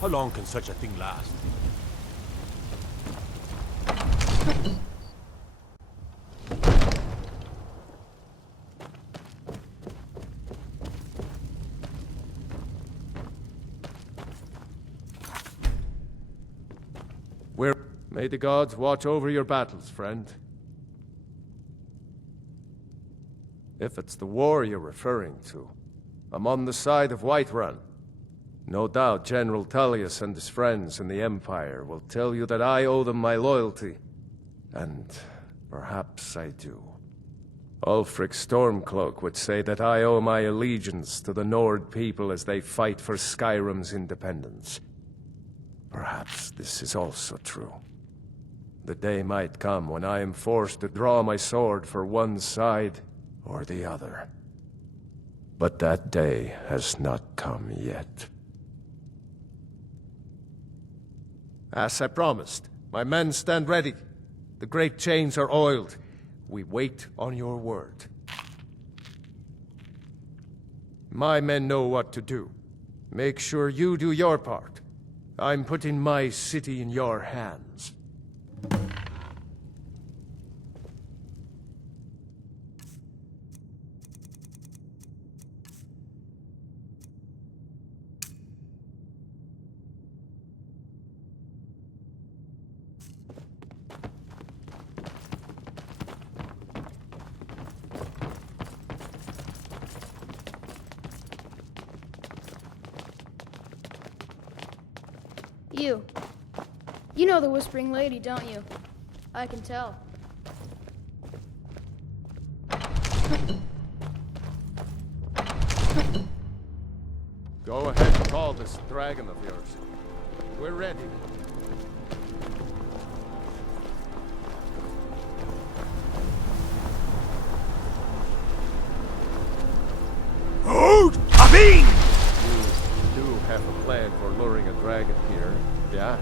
How long can such a thing last? May the gods watch over your battles, friend. If it's the war you're referring to, I'm on the side of Whiterun. No doubt General Tullius and his friends in the Empire will tell you that I owe them my loyalty. And perhaps I do. Ulfric Stormcloak would say that I owe my allegiance to the Nord people as they fight for Skyrim's independence. Perhaps this is also true. The day might come when I am forced to draw my sword for one side or the other. But that day has not come yet. As I promised, my men stand ready. The great chains are oiled. We wait on your word. My men know what to do. Make sure you do your part. I'm putting my city in your hands. You know the Whispering Lady, don't you? I can tell. Go ahead and call this dragon of yours. We're ready. Hold! Abin! You do have a plan for luring a dragon here, yeah?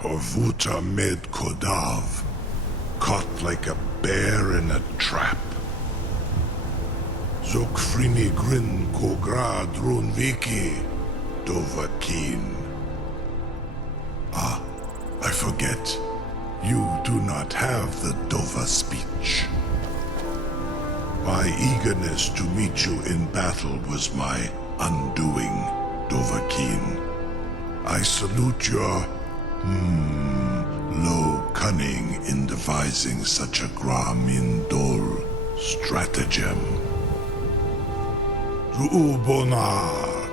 Horvuta med Kodav, caught like a bear in a trap. Zokfrini Grin Kograd Runviki, Dovakin. Ah, I forget. You do not have the Dova speech. My eagerness to meet you in battle was my undoing, Dovakin. I salute your low cunning in devising such a Gramindol stratagem. Ru'ubonar,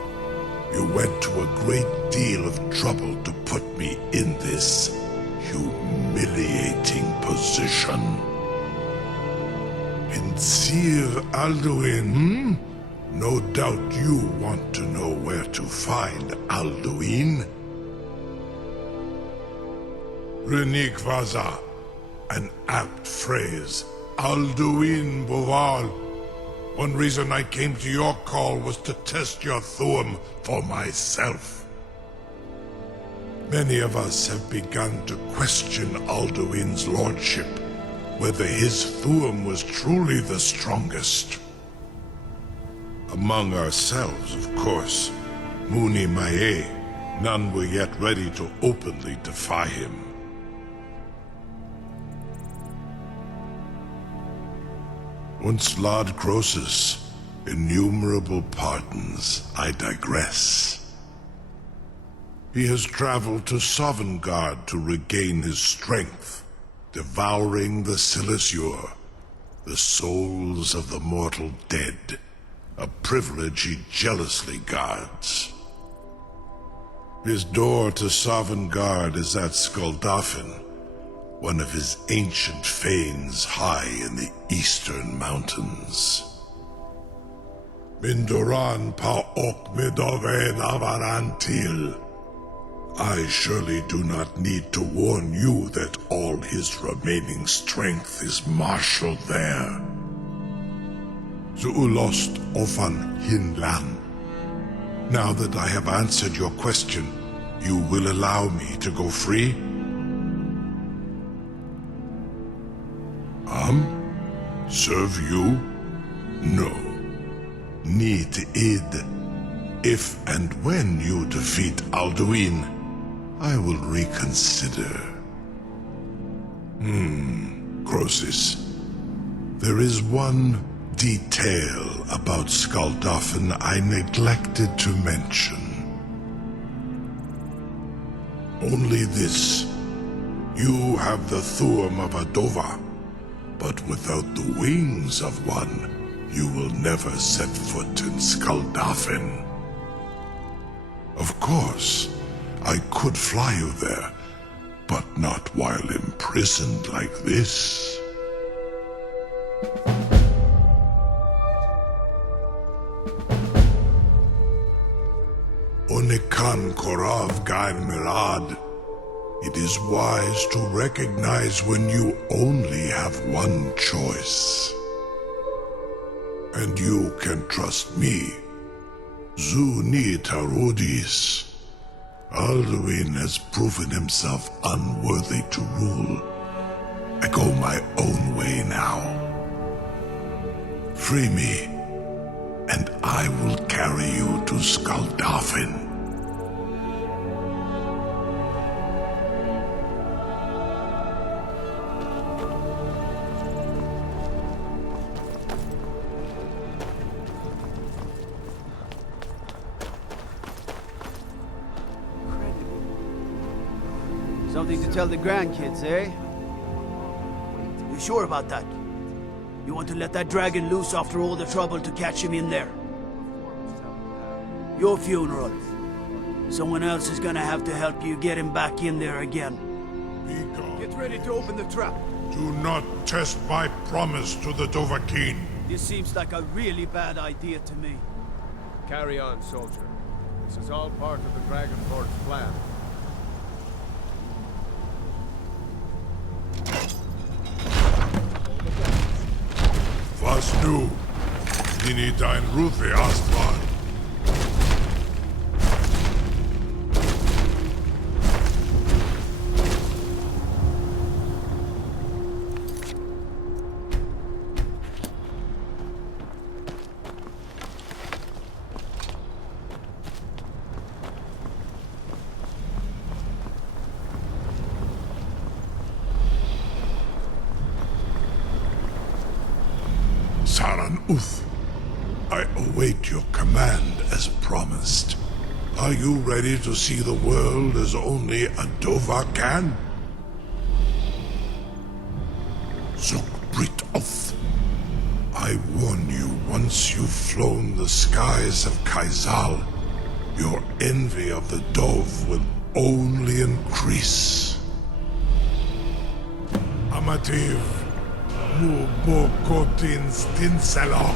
you went to a great deal of trouble to put me in this humiliating position. In Sir Alduin, No doubt you want to know where to find Alduin. Renikvaza, an apt phrase. Alduin Boval. One reason I came to your call was to test your Thuum for myself. Many of us have begun to question Alduin's lordship, whether his Thuum was truly the strongest. Among ourselves, of course, Muni Mae, none were yet ready to openly defy him. Once Lord Croesus, innumerable pardons, I digress. He has traveled to Sovngarde to regain his strength, devouring the Silesur, the souls of the mortal dead, a privilege he jealously guards. His door to Sovngarde is at Skuldafn, one of his ancient fanes high in the eastern mountains. Mindoran pa ok midove navarantil. I surely do not need to warn you that all his remaining strength is marshaled there. Zuulost ofan hinlan. Now that I have answered your question, you will allow me to go free? Serve you? No. Need id. If and when you defeat Alduin, I will reconsider. Croesus. There is one detail about Skuldafn I neglected to mention. Only this. You have the Thuum of a Dova, but without the wings of one, you will never set foot in Skuldafn. Of course, I could fly you there, but not while imprisoned like this. Onikan Korav Gain Mirad. It is wise to recognize when you only have one choice. And you can trust me. Zuni Tarudis. Alduin has proven himself unworthy to rule. I go my own way now. Free me, and I will carry you to Skuldafn. Something to tell the grandkids, eh? You sure about that? You want to let that dragon loose after all the trouble to catch him in there? Your funeral. Someone else is gonna have to help you get him back in there again. Be gone. Get ready to open the trap. Do not test my promise to the Dovahkiin. This seems like a really bad idea to me. Carry on, soldier. This is all part of the Dragonborn's plan. Was nu? Dini dein Rufe Astral. Saran Uth, I await your command as promised. Are you ready to see the world as only a Dova can? Zuk Brit Oth, I warn you, once you've flown the skies of Kaizal, your envy of the Dove will only increase. Amativ. Mubokotin Stinselok.